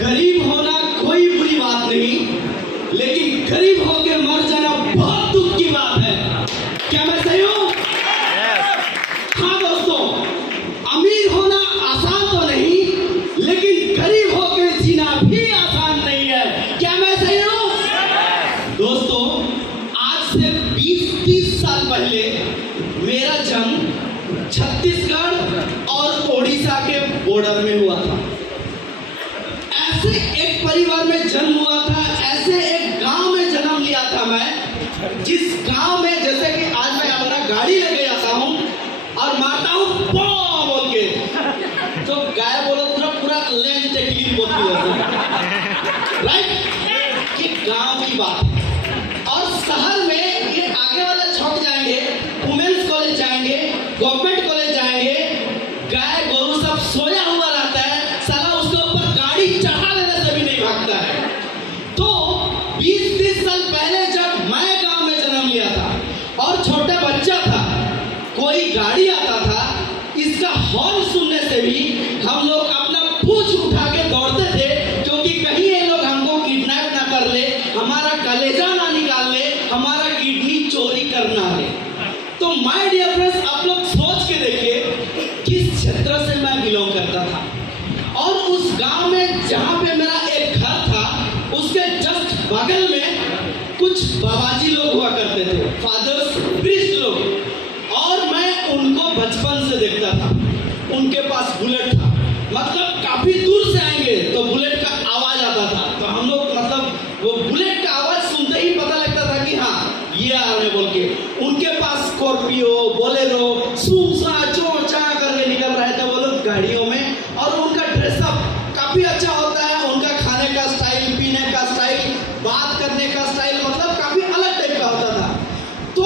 गरीब होना कोई बुरी बात नहीं, लेकिन गरीब होके मर जाना बहुत दुख की बात है। क्या मैं सही हूं? हाँ दोस्तों, अमीर होना आसान तो नहीं, लेकिन गरीब होके जीना भी आसान नहीं है। क्या मैं सही हूं? दोस्तों, आज से 20-30 साल पहले मेरा जन्म छत्तीसगढ़ और ओडिशा के बॉर्डर में हुआ था। ऐसे एक परिवार में जन्म हुआ था, ऐसे एक गांव में जन्म लिया था मैं, जिस गांव में जैसे कि आज मैं अपना गाड़ी लेके आता हूं और मारता हूं पो बोल के, तो गाय बोलो तो पूरा लेंस टेकली बोलती है, राइट? कि गांव की बात है। और शहर में ये आगे वाले छौक जाएंगे, वुमेन्स कॉलेज जाएंगे, गवर्नमेंट कॉलेज जाएंगे, गाय गोरू सब सोया हुआ रहता है, साला उसके ऊपर गाड़ी चढ़ा देने से भी नहीं भागता है। तो 20-30 साल पहले जब मैं गांव में जन्म लिया था और छोटा बच्चा था, कोई गाड़ी आता था, इसका हॉर्न सुनने से भी हम लोग अपना पूंछ उठा के दौड़ते थे, क्योंकि कहीं ये लोग हमको किडनैप ना कर ले, हमारा कलेजा ना निकाल ले, हमारा किडनी चोरी करना ले। तो माय डियर फ्रेंड्स, आप लोग सोच के देखिए किस क्षेत्र से मैं बिलोंग करता था। और उस गांव में जहां पे मेरा एक घर था, उसके जस्ट बगल में कुछ बाबाजी लोग हुआ करते थे, फादर्स प्रीस्ट लोग, और मैं उनको बचपन से देखता था। उनके पास बुलेट था, मतलब काफी दूर से आएंगे तो बुलेट का आवाज आता था, तो हम लोग मतलब वो बुलेट का आवाज सुनते ही पता लगता था कि हाँ ये आ रहे बोल के। उनके पास स्कॉर्पियो, बोलेरो, सूसा चोचा करके निकल रहे थे वो लोग गाड़ियों में, और उनका ड्रेसअप काफी अच्छा होता है, उनका खाने का स्टाइल, पीने का स्टाइल, बात करने का स्टाइल, मतलब काफी अलग टाइप का होता था। तो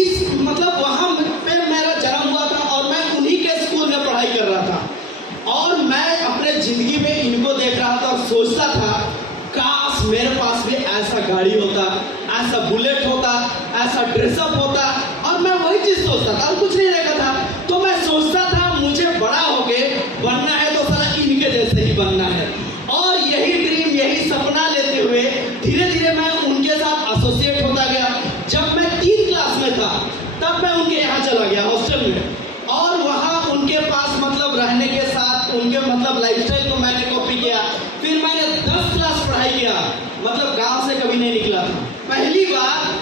इस मतलब वहां पे मेरा जन्म हुआ था और मैं उन्हीं के स्कूल में पढ़ाई कर रहा था, और मैं अपने जिंदगी में इनको देख रहा था और सोचता था काश मेरे पास भी ऐसा गाड़ी होता, ऐसा बुलेट होता, ऐसा ड्रेसअप होता। और मैं वही चीज सोचता था और कुछ नहीं देखा था। तो मैं सोचता था मुझे बड़ा होके बनना है तो साला इनके जैसे ही बनना है, और यही ड्रीम, यही सपना लेते हुए धीरे धीरे मैं उनके साथ एसोसिएट होता गया। जब मैं 3 क्लास में था तब मैं उनके यहाँ चला गया हॉस्टल में, और वहाँ उनके पास मतलब रहने के साथ उनके मतलब लाइफस्टाइल को मैंने कॉपी किया। फिर मैंने 10 क्लास पढ़ाई किया, मतलब गांव से कभी नहीं निकला था। पहली बार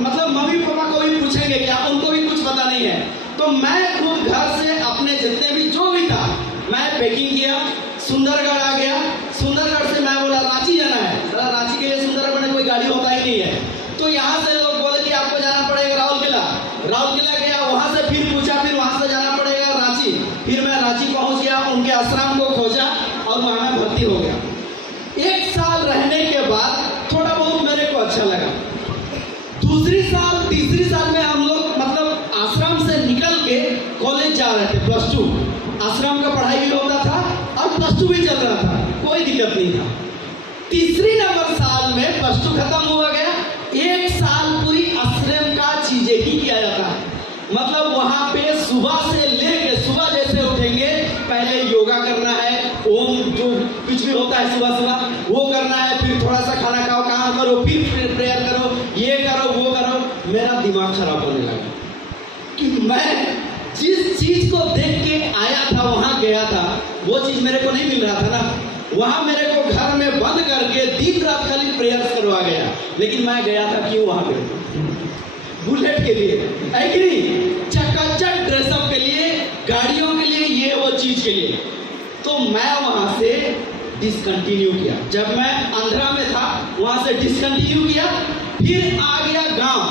मतलब मम्मी पापा को भी पूछेंगे क्या, उनको भी कुछ पता नहीं है। तो मैं खुद घर से अपने जितने भी जो भी था मैं पैकिंग किया, सुंदरगढ़ आ गया। सुंदरगढ़ से मैं बोला रांची जाना है, रांची के लिए सुंदरगढ़ में कोई गाड़ी होता ही नहीं है। तो यहाँ से लोग बोले कि आपको जाना पड़ेगा राउरकेला। राउरकेला गया, वहाँ से फिर पूछा, फिर वहाँ से जाना पड़ेगा रांची। फिर मैं रांची पहुँच गया, उनके आश्रम को खोजा और वहाँ मैं भर्ती हो गया। 1 साल रहने के बाद थोड़ा बहुत मेरे को अच्छा लगा। दूसरी साल, तीसरी साल में हम लोग मतलब आश्रम से निकल के कॉलेज जा रहे थे, +2। आश्रम का पढ़ाई भी होता था और +2 भी चल रहा था, कोई दिक्कत नहीं था। तीसरी नंबर साल में +2 खत्म हुआ गया। 1 साल पूरी आश्रम का चीजें ही किया जाता है, मतलब वहाँ पे सुबह से लेके, सुबह जैसे उठेंगे पहले योगा करना है, ओम जो कुछ भी होता है सुबह सुबह वो करना है, फिर थोड़ा सा खाना खाओ, काम करो, फिर प्रेयर करो, ये करो वो करो। मेरा दिमाग खराब होने लगा कि मैं जिस चीज को देख के आया था, वहां गया था, वो चीज मेरे को नहीं मिल रहा था ना। वहां मेरे को घर में बंद करके दिन रात खाली प्रेयर्स करवा गया, लेकिन मैं गया था क्यों वहां पे? बुलेट के लिए, है कि नहीं? चकाचक ड्रेसअप के लिए, गाड़ियों के लिए, ये वो चीज के लिए। तो मैं वहां से डिसकंटिन्यू किया। जब मैं आंध्रा में था वहां से डिसकंटिन्यू किया, फिर आ गया गांव।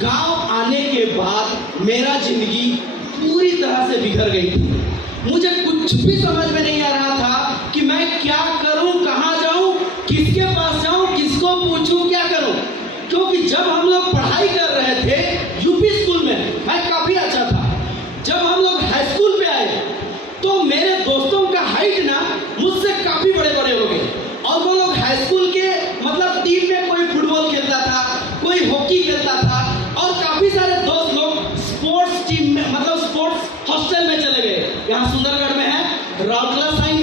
गांव आने के बाद मेरा जिंदगी पूरी तरह से बिखर गई थी। मुझे कुछ भी समझ में नहीं आ रहा था कि मैं क्या करूं, कहां जाऊं, किसके पास जाऊं, किसको पूछूं, क्या करूं। क्योंकि जब हम लोग पढ़ाई कर रहे थे यूपी स्कूल में, मैं काफी अच्छा था। जब हम लोग हाई स्कूल पे आए तो मेरे दोस्तों का हाइट ना मुझसे काफी बड़े बड़े हो गए, और वो लोग हाई स्कूल के मतलब टीम में कोई फुटबॉल खेलता था, कोई हॉकी खेलता था, और काफी सारे दोस्त लोग स्पोर्ट्स टीम में मतलब स्पोर्ट्स हॉस्टल में चले गए। यहाँ सुंदरगढ़ में है, राउरकेला साइन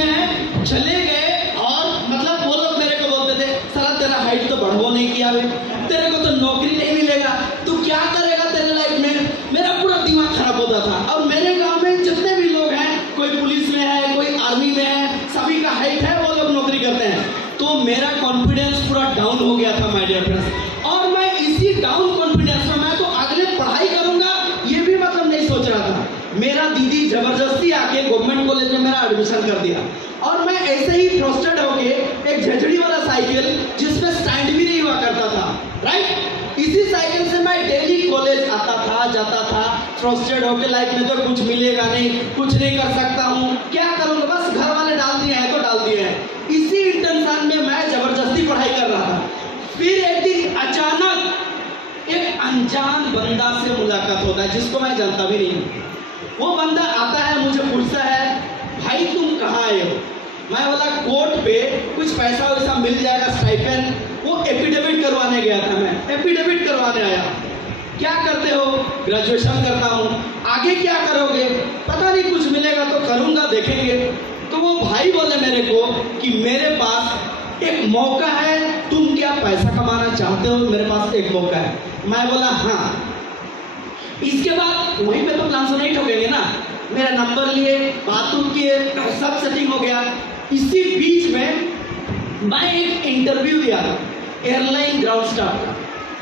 जिनका हाइट है वो लोग नौकरी करते हैं। तो मेरा कॉन्फिडेंस पूरा डाउन हो गया था माय डियर फ्रेंड्स। और मैं इसी डाउन कॉन्फिडेंस में मैं तो अगले पढ़ाई करूंगा ये भी मतलब नहीं सोच रहा था। मेरा दीदी जबरदस्ती आके गवर्नमेंट कॉलेज में मेरा एडमिशन कर दिया और मैं ऐसे ही फ्रस्ट्रेट होके एक झचड़ी वाला साइकिल जिसमें स्टैंड भी नहीं हुआ करता था, राइट, इसी साइकिल से मैं डेली कॉलेज आता था जाता था फ्रस्ट्रेट होके, लाइफ में तो कुछ मिलेगा नहीं, कुछ नहीं कर सकता हूँ, क्या करूँगा, बस घर वाले डाल दिए हैं तो डाल दिए हैं। इसी टेंशन में मैं जबरदस्ती पढ़ाई कर रहा था। फिर एक दिन अचानक एक अनजान बंदा से मुलाकात होता है जिसको मैं जानता भी नहीं हूँ। वो बंदा आता है, मुझे पूछता है भाई तुम कहाँ आए हो। मैं बोला कोर्ट पे कुछ पैसा वैसा मिल जाएगा स्टाइपेंड, वो एफिडेविट करवाने गया था। मैं एफिडेविट करवाने आया। क्या करते हो? ग्रेजुएशन करता हूँ। आगे क्या करोगे? पता नहीं, कुछ मिलेगा तो करूँगा, देखेंगे। तो वो भाई बोले मेरे को कि मेरे पास एक मौका है, तुम क्या पैसा कमाना चाहते हो? मेरे पास एक मौका है। मैं बोला हाँ। इसके बाद वहीं पे तो प्लान से नहीं ठोकेंगे ना। मेरा नंबर लिए, बातचीत किए, सब सेटिंग हो गया। इसी बीच में मैं एक इंटरव्यू दिया था एयरलाइन ग्राउंड स्टाफ का,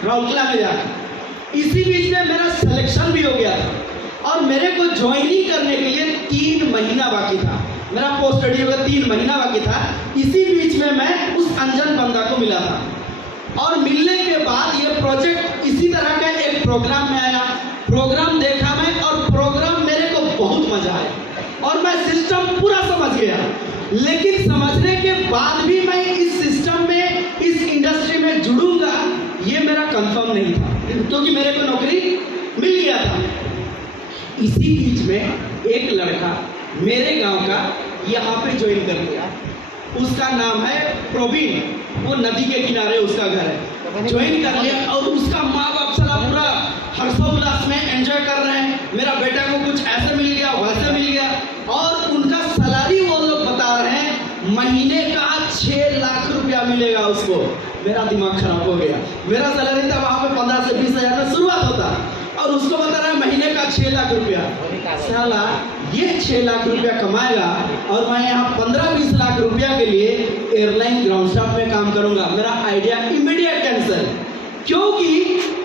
राउरकेला में जाकर। इसी बीच में मेरा सिलेक्शन भी हो गया था और मेरे को ज्वाइनिंग करने के लिए 3 महीना बाकी था। मेरा पोस्ट स्टडी होगा 3 महीना बाकी था। इसी बीच में मैं उस अनजान बंदा को मिला था और मिलने के बाद ये प्रोजेक्ट इसी तरह का एक प्रोग्राम में आया। प्रोग्राम देखा मैं और प्रोग्राम मेरे को बहुत मजा आया और मैं सिस्टम पूरा समझ गया। लेकिन समझने के बाद भी मैं इस सिस्टम में, इस इंडस्ट्री में जुड़ूंगा ये मेरा कंफर्म नहीं था, क्योंकि मेरे को नौकरी मिल गया था। इसी बीच में एक लड़का मेरे गांव का यहाँ पे ज्वाइन कर लिया। उसका नाम है प्रवीण, वो नदी के किनारे उसका घर है। ज्वाइन कर लिया और उसका माँ बाप साला पूरा हर्षोल्लास में एंजॉय कर रहे हैं। मेरा बेटा को कुछ ऐसे मिल गया, वैसे मिल गया और उनका सैलरी वो लोग बता रहे हैं महीने का 6 लाख रुपया मिलेगा उसको। मेरा दिमाग खराब हो गया। मेरा सैलरी था वहाँ पे 15 से 20 हज़ार में शुरुआत होता और उसको बता रहा है महीने का 6 लाख रुपया। साला ये 6 लाख रुपया कमाएगा और मैं यहाँ 15-20 लाख रुपया के लिए एयरलाइन ग्राउंड स्टाफ में काम करूंगा। मेरा आइडिया इमीडिएट कैंसिल, क्योंकि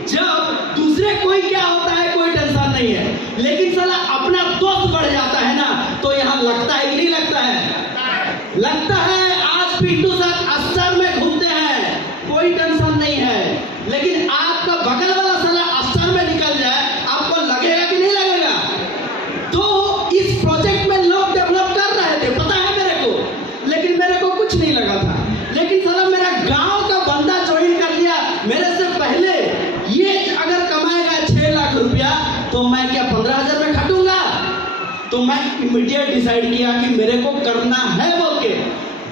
जब दूसरे कोई क्या होता है कोई टेंशन नहीं है, लेकिन साला अपना दोस्त बढ़ जाता है ना तो यहाँ लगता है कि नहीं लगता है? लगता है। आज पिंटू सर अस्तर में घूमते हैं, कोई टेंशन नहीं है, लेकिन आपका बगल वाला साला अस्तर में निकल जाए आपको लगेगा कि नहीं लगेगा? तो इस प्रोजेक्ट में लोग डेवलप कर रहे थे, पता है मेरे को, लेकिन मेरे को कुछ नहीं लगा था। लेकिन साला मेरा गांव का बंदा ज्वाइन कर लिया मेरे से पहले। ये अगर कमाएगा 6 लाख रुपया तो मैं क्या 15,000 में खटूंगा? तो मैं इमीडिएट डिसाइड किया कि मेरे को करना है बोल के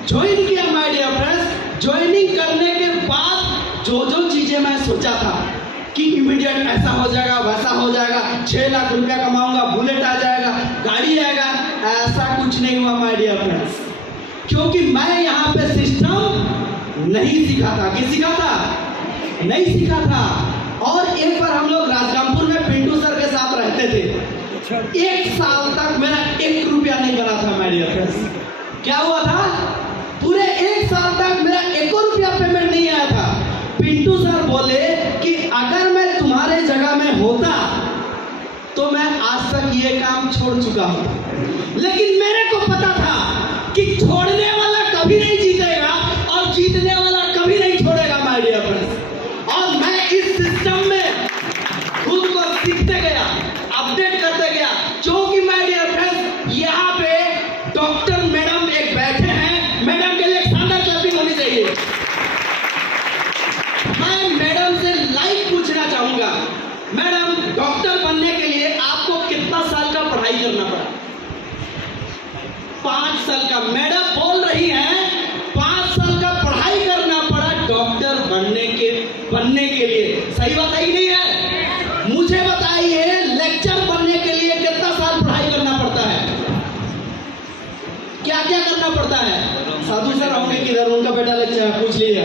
ज्वाइन किया माय डियर फ्रेंड्स। ज्वाइनिंग करने के बाद जो जो चीजें मैं सोचा था कि इमीडिएट ऐसा हो जाएगा, वैसा हो जाएगा, 6 लाख रुपया कमाऊंगा, बुलेट आ जाएगा, गाड़ी आएगा, ऐसा कुछ नहीं हुआ माय डियर फ्रेंड्स, क्योंकि मैं यहाँ पे सिस्टम नहीं सीखा था। किस सीखा था? नहीं सीखा था। और एक बार हम लोग राजगामपुर में पिंटू सर के साथ रहते थे। 1 साल तक मेरा 1 रुपया नहीं बना था माय डियर फ्रेंड्स। क्या हुआ था? पूरे 1 साल तक मेरा 1 रुपया पेमेंट नहीं आया था। पिंटू सर बोले कि अगर मैं तुम्हारे जगह में होता तो मैं आज तक ये काम छोड़ चुका हूं। लेकिन मेरे को पता था कि छोड़ने वाला कभी नहीं जीतेगा और जीतने वाला कभी नहीं छोड़ेगा माय डियर फ्रेंड्स। और मैं इस सिस्टम में खुद को सीखते गया, अपडेट करते गया, क्योंकि माय डियर फ्रेंड्स यहाँ पे डॉक्टर मैडम एक बैठे हैं। मैडम के लिए एक शानदार क्लैपिंग होनी चाहिए। मैं मैडम से लाइव पूछना चाहूंगा, मैडम डॉक्टर बनने के लिए आपको कितना साल का पढ़ाई करना पड़ा? 5 साल का। मैडम बोल रही हैं 5 साल का पढ़ाई करना पड़ा डॉक्टर बनने के लिए। सही बात है कि नहीं है? मुझे बताइए लेक्चर बनने के लिए कितना साल पढ़ाई करना पड़ता है? क्या क्या करना पड़ता है? साधु सर होंगे किधर, उनका बेटा लेक्चर पूछ लीजिए।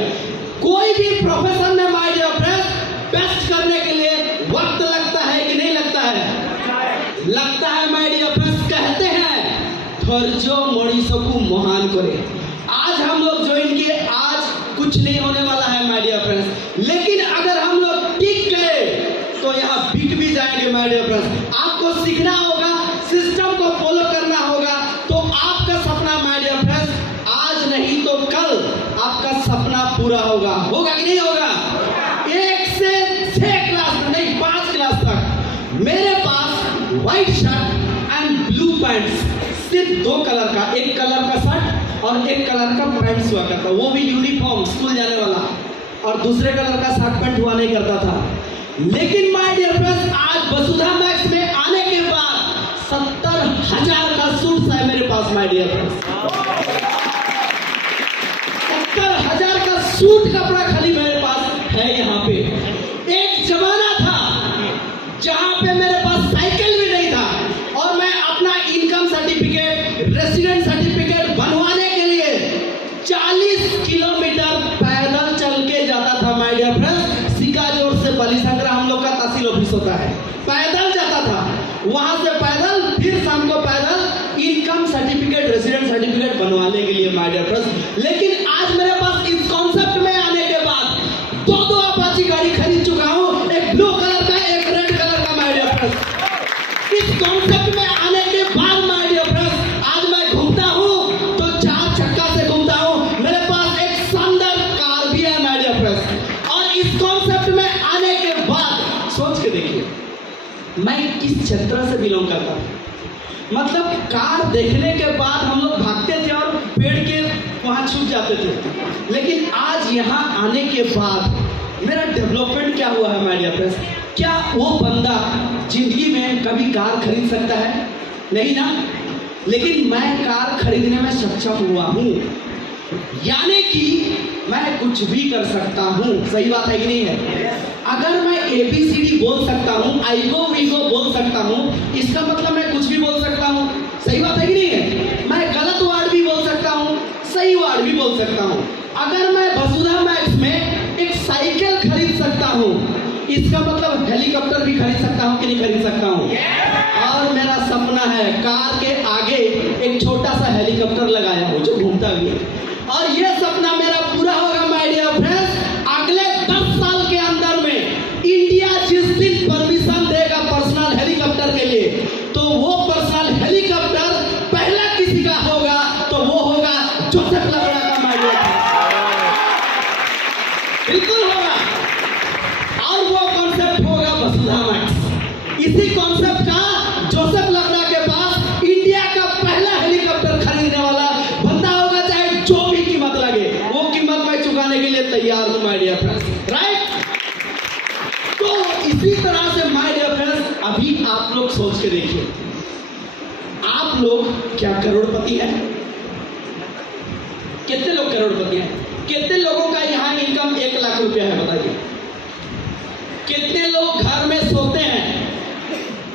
कोई भी प्रोफेशन में माय डियर फ्रेंड्स बेस्ट करने के लिए वक्त लगता है कि नहीं लगता है? लगता है माय डियर फ्रेंड्स। कहते हैं कर्जो मरीजों को महान करे। आज हम लोग ज्वाइन किए, आज कुछ नहीं होने वाला है माय डियर फ्रेंड्स, लेकिन अगर हम लोग टिक गए तो यहाँ बिक भी जाएंगे माय डियर फ्रेंड्स। आपको सीखना होगा, सिस्टम को फॉलो करना होगा, तो आपका सपना माय डियर फ्रेंड्स आज नहीं तो कल आपका सपना पूरा होगा। होगा कि नहीं होगा? 1 से 6 क्लास नहीं 5 क्लास तक मेरे पास white shirt and blue pants, सिर्फ 2 कलर का, एक कलर का शर्ट और एक कलर का पैंट हुआ करता, वो भी यूनिफॉर्म स्कूल जाने वाला, और दूसरे कलर का शर्ट पैंट हुआ नहीं करता था। लेकिन माय डियर फ्रेंड्स आज वसुधा मैक्स में आने के बाद 70,000 का सूट है मेरे पास माय डियर फ्रेंड्स। 70,000 का सूट कपड़ा खाली मेरे पास है यहाँ पे। एक जमाना था जहां पे मेरे पास साइकिल भी नहीं था और मैं अपना इनकम सर्टिफिकेट, रेसिडेंट सर्टिफिकेट बनवाने के लिए 40 किलोमीटर पैदल चल के जाता था माय डियर फ्रेंड्स। सिकाजोर से बलिसंग्रह हम लोग का तहसील ऑफिस होता है, पैदल जाता था, वहां से पैदल, फिर शाम को पैदल इनकम सर्टिफिकेट, रेसिडेंट सर्टिफिकेट बनवाने के लिए माय डियर फ्रेंड्स। लेकिन आज मेरे पास इस कॉन्सेप्ट में आने के बाद 2 अपाची गाड़ी खरीद चुका हूं, एक ब्लू कलर का, एक रेड कलर का माय डियर फ्रेंड्स। इस कॉन्सेप्ट में आने के बाद माय डियर फ्रेंड्स आज मैं घूमता हूं तो 4 चक्का से घूमता हूं, मेरे पास एक शानदार कार भी है माय डियर फ्रेंड्स। और इस कॉन्सेप्ट में आने के बाद सोच के देखिए मैं किस क्षेत्र से बिलोंग करता हूं। मतलब कार देखने के बाद हम लोग भागते थे और पेड़ के वहां छूट जाते थे, लेकिन आज यहाँ आने के बाद मेरा डेवलपमेंट क्या हुआ है माय डियर फ्रेंड्स? क्या वो बंदा जिंदगी में कभी कार खरीद सकता है? नहीं ना। लेकिन मैं कार खरीदने में सक्षम हुआ हूँ, यानी कि मैं कुछ भी कर सकता हूँ। सही बात है कि नहीं है? अगर मैं ABCD बोल सकता हूँ, आइगो वीगो बोल सकता हूँ, इसका मतलब मैं कुछ भी बोल सकता हूँ। सही बात है कि नहीं है? मैं गलत वर्ड भी बोल सकता हूँ, सही वर्ड भी बोल सकता हूँ। अगर मैं वसुधा मैक्स में एक साइकिल खरीद सकता हूँ, इसका मतलब हेलीकॉप्टर भी खरीद सकता हूँ कि नहीं खरीद सकता हूँ? और मेरा सपना है कार के आगे एक छोटा सा हेलीकॉप्टर लगाया हो जो घूमता भी है, और ये सपना मेरा पूरा होगा माय डियर फ्रेंड्स। अगले 10 साल के अंदर में इंडिया जिस दिन परमिशन देगा पर्सनल हेलीकॉप्टर के लिए, तो वो पर्सनल हेलीकॉप्टर पहला किसी का होगा तो वो होगा जोसेफ लकड़ा का माय डियर फ्रेंड्स। बिल्कुल होगा, और वो कॉन्सेप्ट होगा वसुधा मैक्स। इसी कॉन्सेप्ट का जोसेफ लकड़ा के पास इंडिया का पहला हेलीकॉप्टर खरीदने वाला बंदा होगा, चाहे जो भी कीमत लगे, वो कीमत मैं चुकाने के लिए तैयार हूं माय डियर फ्रेंड्स। राइट? तो इसी तरह से माय डियर फ्रेंड्स अभी आप लोग सोच के देखिए, आप लोग क्या करोड़पति हैं? कितने लोग करोड़पति हैं? कितने लोगों का यहाँ इनकम 1 लाख रुपया है बताइए? कितने लोग घर में सोते हैं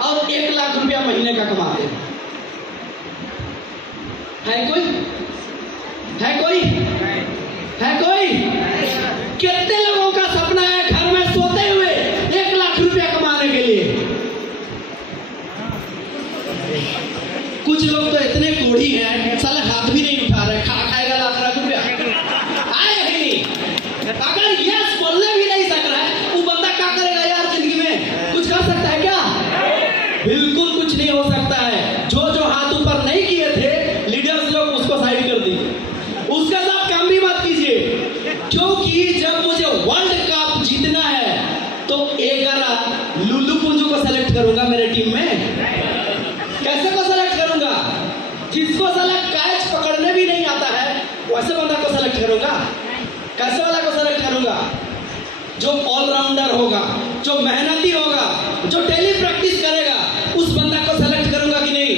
और 1 लाख रुपया महीने का कमाते हैं? है कोई? है कोई? है कोई? कितने लोगों का सपना है घर में सोते हुए 1 लाख रुपया कमाने के लिए? कुछ लोग तो इतने कोढ़ी हैं, साले हाथ भी नहीं उठा रहे, खाएगा लाख रुपया आए कि नहीं? अगर यस बोलने भी नहीं सक रहा है, वो बंदा क्या करेगा यार जिंदगी में? कुछ कर सकता है क्या? बिल्कुल कुछ नहीं हो सकता है। जो जो हाथ ऊपर नहीं किए थे लीडर्स लोग, उसको साइड कर दिए, उसके साथ काम भी मत कीजिए, क्योंकि जब मुझे वर्ल्ड कप जीतना है तो 11 लुल्लू पुंजू को सेलेक्ट करूंगा मेरे टीम में। कैसे को सेलेक्ट करूंगा? जिसको साला कैच पकड़ने भी नहीं आता है वैसे बंदा को सेलेक्ट करूंगा। कैसे वाला को सेलेक्ट करूंगा? जो ऑलराउंडर होगा, जो मेहनती होगा, जो डेली प्रैक्टिस करेगा, उस बंदा को सेलेक्ट करूंगा कि नहीं?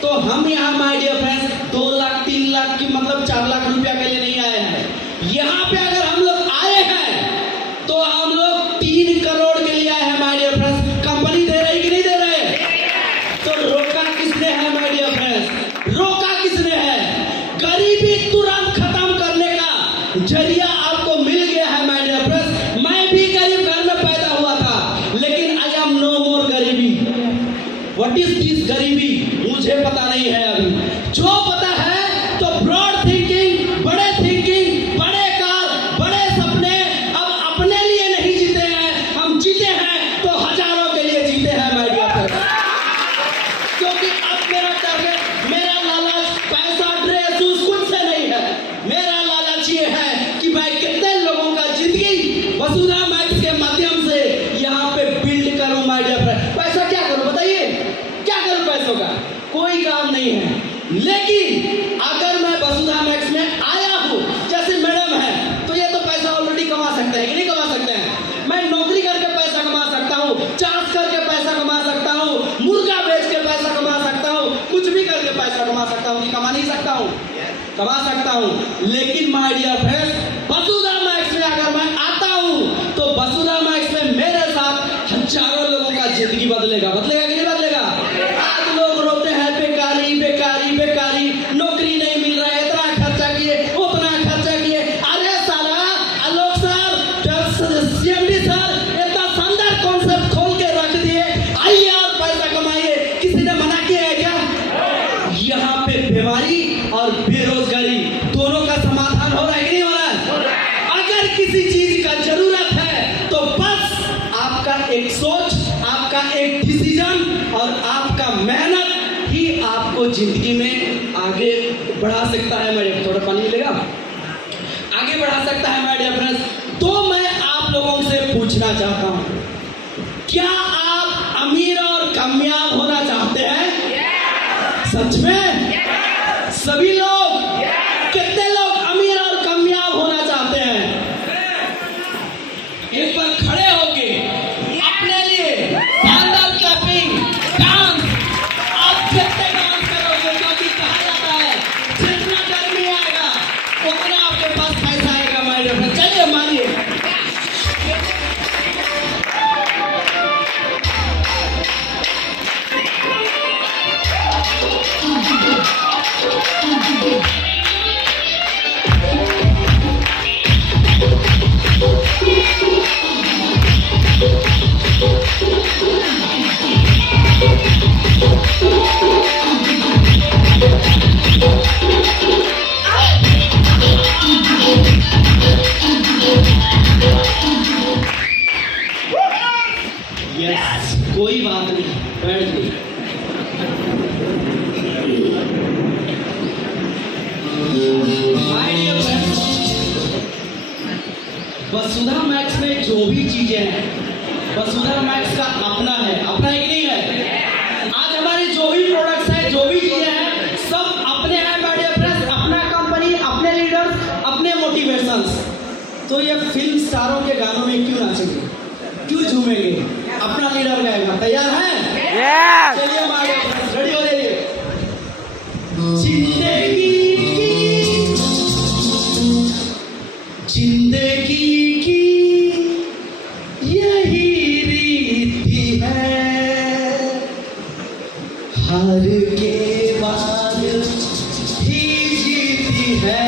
तो हम यहाँ my dear friends 2 lakh 3 lakh की मतलब 4 लाख रुपया के लिए नहीं आए हैं। यहाँ पे अगर हम लोग आए हैं तो हम लोग 3 करोड़ के लिए आए हैं माय डियर फ्रेंड्स। कंपनी दे रही कि नहीं दे रहे? तो रोका किसने है माय डियर फ्रेंड्स? रोका किसने है? गरीबी तुरंत खत्म करने का जरिया आपको मिल गया है माय डियर फ्रेंड्स। मैं भी गरीब घर में पैदा हुआ था, लेकिन आई एम नो मोर गरीबी। व्हाट इज दिस गरीबी? मुझे पता नहीं है अभी। लेकिन my dear friends, Vasudha Max में अगर मैं आता हूं तो वसुधा मैक्स में मेरे साथ हजारों लोगों का जिंदगी बदलेगा। बदलेगा कि नहीं बदलेगा? आज लोग रोते हैं बेकारी बेकारी बेकारी, नौकरी नहीं मिल रहा है, इतना खर्चा किए उतना खर्चा किए। अरे साला आलोक सर, सीएमडी सर, इतना शानदार कॉन्सेप्ट खोल के रख दिए, आइए और पैसा कमाइए। किसी ने मना किया है क्या? यहाँ पे बीमारी और बेरोजगारी दोनों का समाधान हो रहा है कि नहीं हो रहा है? अगर किसी चीज का जरूरत है तो बस आपका एक सोच, आपका एक डिसीजन और आपका मेहनत ही आपको जिंदगी में आगे बढ़ा सकता है। मेरे थोड़ा पानी मिलेगा, आगे बढ़ा सकता है माय डियर फ्रेंड्स। तो मैं आप लोगों से पूछना चाहता हूं, क्या आप अमीर और कामयाब होना चाहते हैं? सच में सभी लोग? कितने लोग अमीर और कामयाब होना चाहते हैं? एक बार खड़े होके अपने लिए शानदार क्लैपिंग डांस। आप कितने डांस करोगे? क्योंकि कहा जाता है जितना गर्मी आएगा उतना आपके पास पैसा आएगा माय डियर फ्रेंड। चलिए मानिए। यस, कोई बात नहीं, बैठ जाइए। वसुधा मैक्स में जो भी चीजें हैं, वसुधा मैक्स का अपना है कि नहीं है? आज हमारी जो भी प्रोडक्ट्स हैं, जो भी चीजें हैं, सब अपने हैं माय डियर फ्रेंड्स। अपना कंपनी, अपने लीडर्स, अपने मोटिवेशंस। तो ये फिल्म स्टारों के गानों में क्यों नाचेंगे, क्यों झूमेंगे? अपना लीडर गाएगा। तैयार है? चलिए माय डियर फ्रेंड्स, रेडी हो जाइए। जिंदगी की यही रीति है, हार के बाद ही जीती है।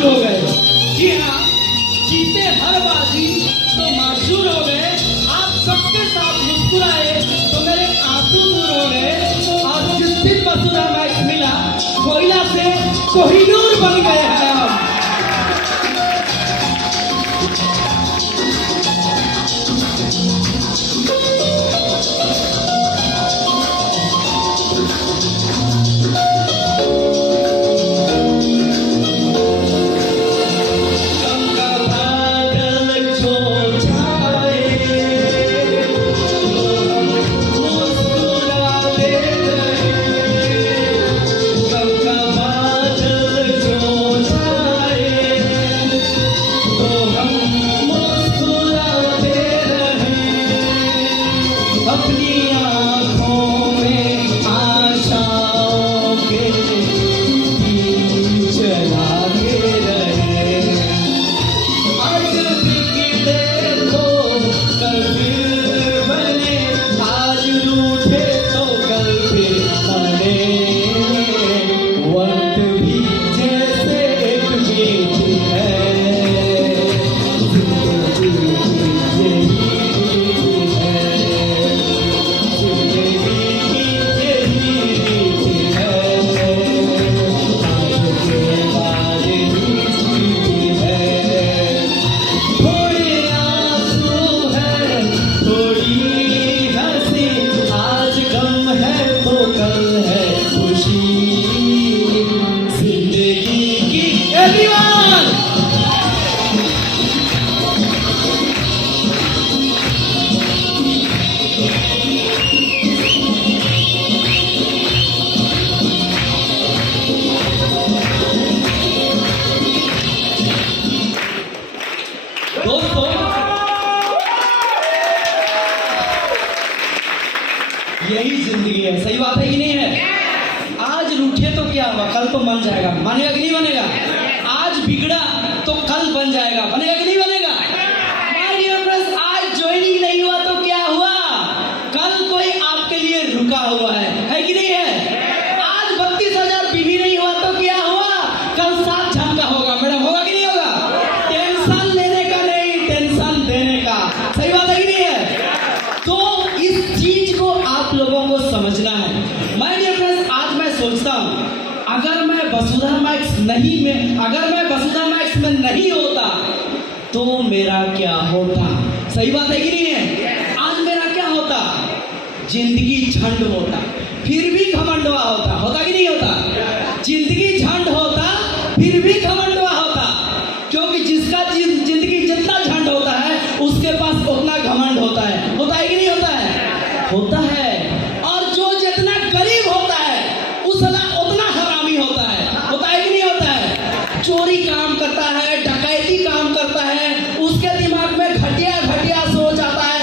माशूर हो गए। जी हाँ, जीते हर बाजी तो माशूर हो गए। आप सबके साथ मुस्कुराए तो मेरे आंसू दूर हो गए। और जिस दिन वसुधा मैक्स मिला, कोयला से कोहिनूर बन गए हैं हम। यही जिंदगी है। सही बात है कि नहीं है? आज रूठे तो क्या हुआ, कल तो बन जाएगा। मानेगा कि नहीं बनेगा? आज बिगड़ा तो कल बन जाएगा। बनेगा कि नहीं बनेगा? आज ज्वाइनिंग नहीं हुआ तो क्या हुआ, कल कोई आपके लिए रुका हुआ है कि नहीं है? आज 32,000 बीवी नहीं हुआ तो क्या हुआ, कल 7 झमका होगा। मैडम होगा कि नहीं होगा? टेंशन लेने का नहीं, टेंशन देने का। सही बात है कि नहीं है? तो इस चीज को आप लोगों को समझना है। माय डियर फ्रेंड्स, आज मैं सोचता हूं अगर मैं वसुधा मैक्स में नहीं होता तो मेरा क्या होता। सही बात है कि नहीं है? आज मेरा क्या होता, जिंदगी झंड होता, फिर भी घमंडवा होता कि नहीं होता? जिंदगी झंड होता फिर भी घमंडवा होता, क्योंकि जिसका जिंदगी जितना झंड होता है उसके पास उतना घमंड होता है कि नहीं होता है? होता है। और जो जितना गरीब होता है उतना हरामी होता है कि नहीं होता है? चोरी काम करता है, डकैती काम करता है, उसके दिमाग में घटिया सोच आता है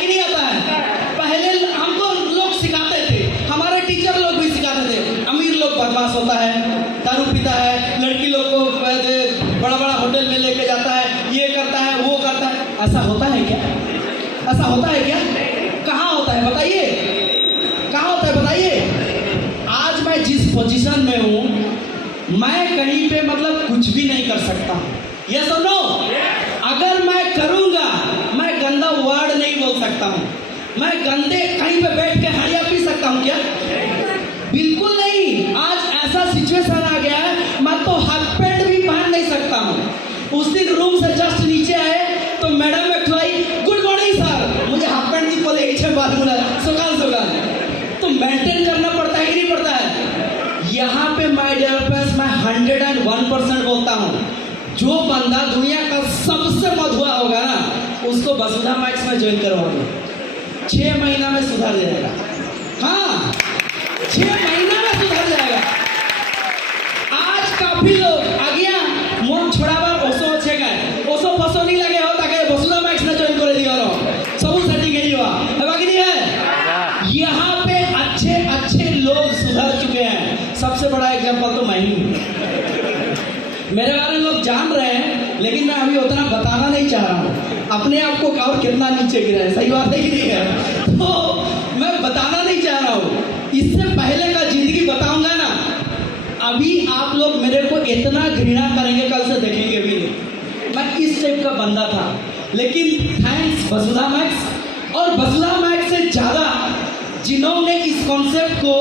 कि नहीं आता है? पहले हमको लोग सिखाते थे, हमारे टीचर लोग भी सिखाते थे, अमीर लोग बदमाश होता है, दारू पीता है, लड़की लोग को बड़ा होटल में लेके जाता है, ये करता है वो करता है। ऐसा होता है क्या? ऐसा होता है क्या? कहाँ होता है बताइए? कहाँ होता है बताइए? आज मैं जिस पोजीशन में हूँ, मैं कहीं पे मतलब कुछ भी नहीं कर सकता। ये सुनो, अगर मैं करूंगा, मैं गंदा वर्ड नहीं बोल सकता हूँ। मैं गंदे कहीं पे बैठ के हड़िया पी सकता हूँ क्या? बिल्कुल नहीं। आज ऐसा सिचुएशन आ गया है, मैं तो हाफ पैंट भी पहन नहीं सकता हूँ। उस दिन रूम से जस्ट नीचे आए तो मैडम ने खुलाई, गुड मॉर्निंग सर, मुझे हाफ पैंट की बोले इच्छा बात बोला सुकाल तो मेंटेन करना पड़ता है कि नहीं पड़ता है? यहाँ पे माय डियर फ्रेंड्स, मैं 101% बोलता हूँ, जो बंदा दुनिया का सबसे मधुआ होगा ना, उसको वसुधा मैक्स में ज्वाइन करवाओगे, 6 महीना में सुधर जाएगा। हाँ, 6 महीना में सुधर जाएगा। आज काफी लोग आ गया मन छोड़ाबार ओसो अच्छे गए, ओसो फसो नहीं लगे हो ताकि वसुधा मैक्स में ज्वाइन कर दिया रो सब सेटिंग नहीं हुआ है बाकी नहीं है। यहाँ पे अच्छे लोग सुधर चुके हैं। सबसे बड़ा एग्जांपल तो मैं ही हूँ। मेरे बारे में लोग जान रहे हैं, लेकिन मैं अभी उतना बताना नहीं चाह रहा हूँ अपने आप को और कितना नीचे गिरा है। सही बात है कि नहीं है? तो मैं बताना नहीं चाह रहा हूँ। इससे पहले का जिंदगी बताऊंगा ना, अभी आप लोग मेरे को इतना घृणा करेंगे, कल से देखेंगे भी नहीं। मैं इस टाइप का बंदा था, लेकिन थैंक्स वसुधा मैक्स और वसुधा मैक्स से ज़्यादा जिन्होंने इस कॉन्सेप्ट को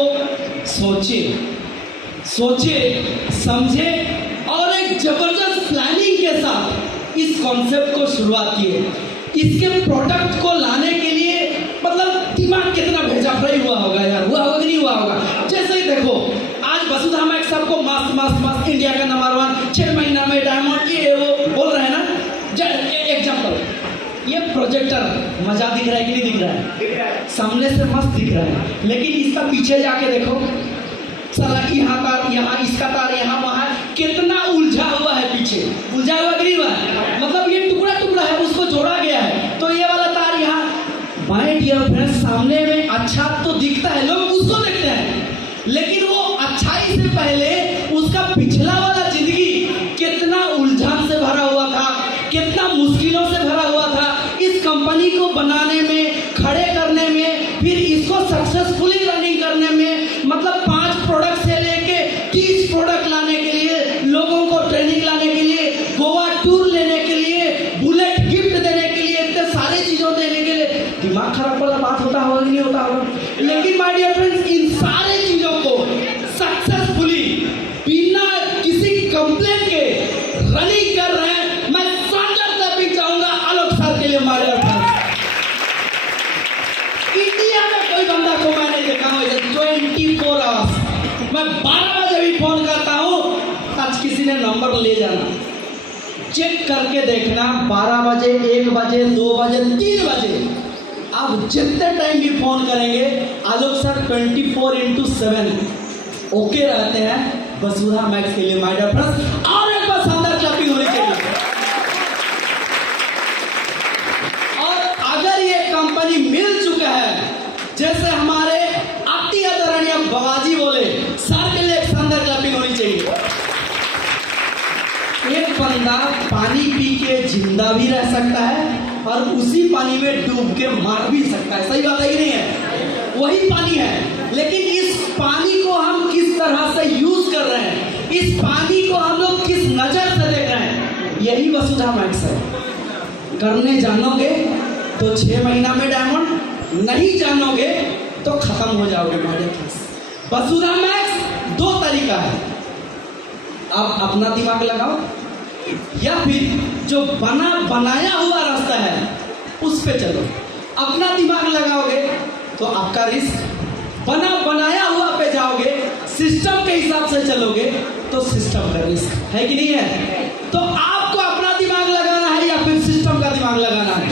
सोचे समझे और एक जबरदस्त प्लानिंग के साथ इस कॉन्सेप्ट को शुरुआत की है। इसके प्रोडक्ट को लाने के लिए मतलब दिमाग कितना भेजा फ्राई हुआ होगा यार, हुआ होगा कि नहीं हुआ होगा। जैसे ही देखो आज वसुधा मैक्स सबको मस्त इंडिया का नंबर 1 6 महीना में डायमंड ये वो बोल रहे हैं ना। एग्जाम्पल, ये प्रोजेक्टर मजा दिख रहा है कि नहीं दिख रहा है? सामने से मस्त दिख रहा है, लेकिन इसका पीछे जाके देखो साला, यहाँ तार यहाँ, इसका तार यहाँ वहाँ, कितना उलझा हुआ है पीछे, उलझा हुआ कि नहीं हुआ है? मतलब ये टुकड़ा टुकड़ा है, उसको जोड़ा गया है। तो ये वाला तार यहाँ, माय डियर फ्रेंड्स, सामने में अच्छा तो दिखता है, लोग उसको देखते हैं, लेकिन वो अच्छाई से पहले उसका पिछला वाला जिंदगी कितना उलझन से भरा हुआ था, कितना मुश्किलों से भरा हुआ था इस कंपनी को बनाने में, खड़े करने में, फिर इसको सक्सेसफुली रनिंग करने में। मतलब 5 प्रोडक्ट से लेके 30 प्रोडक्ट लाने के लिए, लोगों को ट्रेनिंग लाने के लिए, गोवा टूर लेने के लिए, बुलेट गिफ्ट देने के लिए, इतने सारे चीजों देने के लिए दिमाग खराब वाला बात होता होगा कि नहीं होता होगा। लेकिन माय डियर फ्रेंड्स, इन सारे चीजों को सक्सेसफुली बिना किसी कंप्लेंट के रनिंग कर रहे हैं। मैं शानदार क्लैपिंग चाहूंगा आलोक सर के लिए। माय डियर फ्रेंड्स, इंडिया में कोई बंदा को मैंने देखा हो 24 आवर्स, मैं 12 बजे भी फोन करता हूँ, आज किसी ने नंबर ले जाना, चेक करके देखना, 12 बजे, 1 बजे, 2 बजे, 3 बजे, आप जितने टाइम भी फोन करेंगे आलोक सर 24/7 ओके रहते हैं वसुधा मैक्स के लिए। माय डियर फ्रेंड्स, और एक बार शानदार क्लैपिंग होनी चाहिए। और अगर ये कंपनी मिल चुका है, जैसे हमारे अति आदरणीय बाबाजी बोले, सर के लिए एक शानदार क्लैपिंग होनी चाहिए। एक बंदा पानी पी के जिंदा भी रह सकता है और उसी पानी में डूब के मार भी सकता है। सही बात है कि नहीं है? वही पानी है, लेकिन इस पानी को हम किस तरह से यूज कर रहे हैं, इस पानी को हम लोग किस नजर से देख रहे हैं, यही वसुधा मैक्स है। करने जानोगे तो 6 महीना में डायमंड, नहीं जानोगे तो खत्म हो जाओगे। हमारे पास वसुधा मैक्स 2 तरीका है, आप अपना दिमाग लगाओ या फिर जो बनाया हुआ रास्ता है उस पे चलो। अपना दिमाग लगाओगे तो आपका रिस्क, बनाया हुआ पे जाओगे, सिस्टम के हिसाब से चलोगे तो सिस्टम का रिस्क है कि नहीं है? तो आपको अपना दिमाग लगाना है या फिर सिस्टम का दिमाग लगाना है?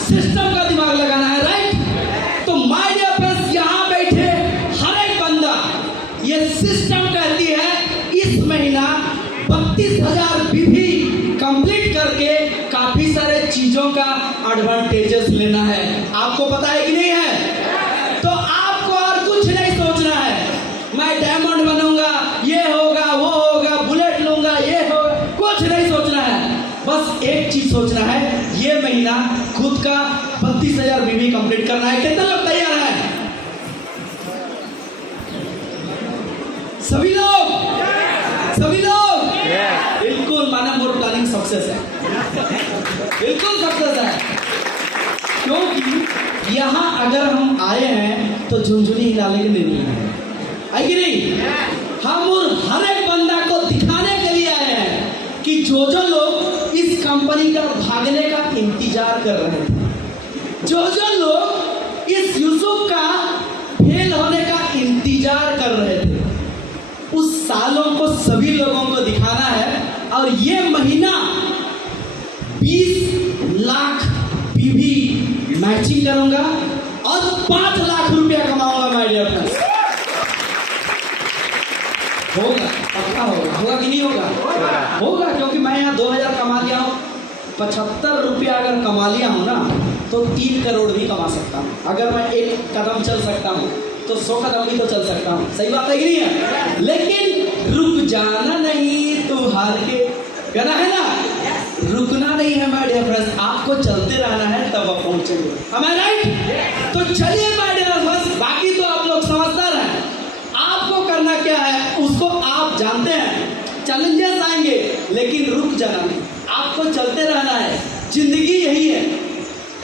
सिस्टम का दिमाग लगाना है, राइट? तो माय डियर फ्रेंड्स, यहाँ बैठे हर एक बंदा, ये सिस्टम कहती है इस महीना 32,000 बीवी कंप्लीट करके काफी सारे चीजों का एडवांटेजेस लेना है। आपको पता है कि नहीं है? तो आपको और कुछ नहीं सोचना है, मैं डायमंड बनूंगा, ये होगा, वो होगा, बुलेट लूंगा, ये होगा, कुछ नहीं सोचना है। बस एक चीज सोचना है, ये महीना खुद का 32,000 बीवी कंप्लीट करना है। कितने लोग तैयार हैं? सभी लोग, सभी लोग बिल्कुल। माना मोर प्लानिंग सक्सेस है, बिल्कुल सक्सेस है, क्योंकि यहाँ अगर हम आए हैं तो झुंझुनी हिलाने के लिए नहीं है कि नहीं? हम और हर एक बंदा को दिखाने के लिए आए हैं कि जो लोग इस कंपनी का भागने का इंतजार कर रहे थे, जो लोग इस यूसुफ का फेल होने का इंतजार कर रहे थे, उस सालों को सभी लोगों को दिखाना है। और ये महीना 20 लाख बीवी मैचिंग करूंगा और 5 लाख रुपया कमाऊंगा। माय डियर फ्रेंड्स, होगा, पक्का होगा, होगा कि नहीं होगा? होगा, क्योंकि मैं यहाँ 2000 कमा लिया हूँ, 75 रुपया अगर कमा लिया हूँ ना तो 3 करोड़ भी कमा सकता हूँ। अगर मैं 1 कदम चल सकता हूँ तो 100 कदम भी तो चल सकता हूँ। सही बात है कि नहीं है? लेकिन रुक जाना नहीं, तू हार के कहना है ना, रुकना नहीं है माय डियर फ्रेंड्स, आपको चलते रहना है, तब आप पहुंचेंगे। am I right? तो चलिए माय डियर फ्रेंड्स, बाकी तो आप लोग समझदार हैं, आपको करना क्या है उसको उसको आप जानते हैं, चैलेंजेस आएंगे लेकिन रुक जाना नहीं, आपको चलते रहना है। जिंदगी यही है,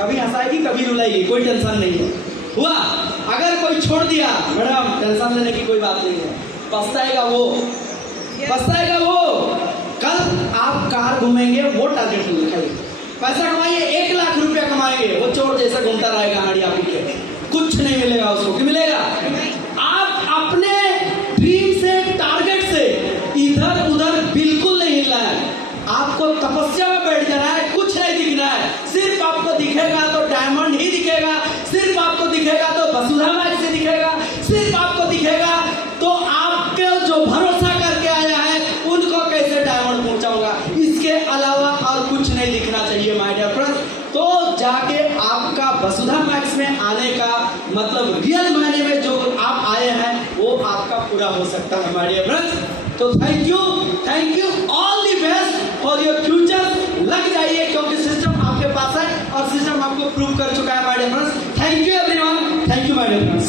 कभी हंसाएगी कभी रुलाएगी, कोई टेंशन नहीं है। हुआ अगर कोई छोड़ दिया, मैडम टेंशन लेने की कोई बात नहीं है, पछताएगा वो, पछताएगा वो। कल आप कार घूमेंगे, वो टारगेट लिखाइए। पैसा कमाइए, 1 लाख रुपया कमाएंगे, वो चोर जैसा घूमता रहेगा हड़िया पी के, कुछ नहीं मिलेगा उसको। क्या मिलेगा? आप अपने ड्रीम से, टारगेट से इधर उधर बिल्कुल नहीं हिलना है। आपको तपस्या में बैठ जाना है, कुछ नहीं दिखना है। सिर्फ आपको दिखेगा तो डायमंड ही दिखेगा, सिर्फ आपको दिखेगा तो वसुधा मैक्स से दिखेगा, सिर्फ आपको दिखेगा तो आपके जो भरोसा करके आया है उनको कैसे डायमंड पहुंचाऊंगा, इसके अलावा और कुछ नहीं दिखना चाहिए माय डियर फ्रेंड्स। तो जाके आपका वसुधा मैक्स में आने का मतलब रियल मायने में जो आप आए हैं वो आपका पूरा हो सकता है माय डियर फ्रेंड्स। तो thank you all the best for your future. लग जाइए क्योंकि सिस्टम आपके पास है और सिस्टम आपको प्रूव कर चुका है my dear friends. Thank you everyone, thank you my dear friends.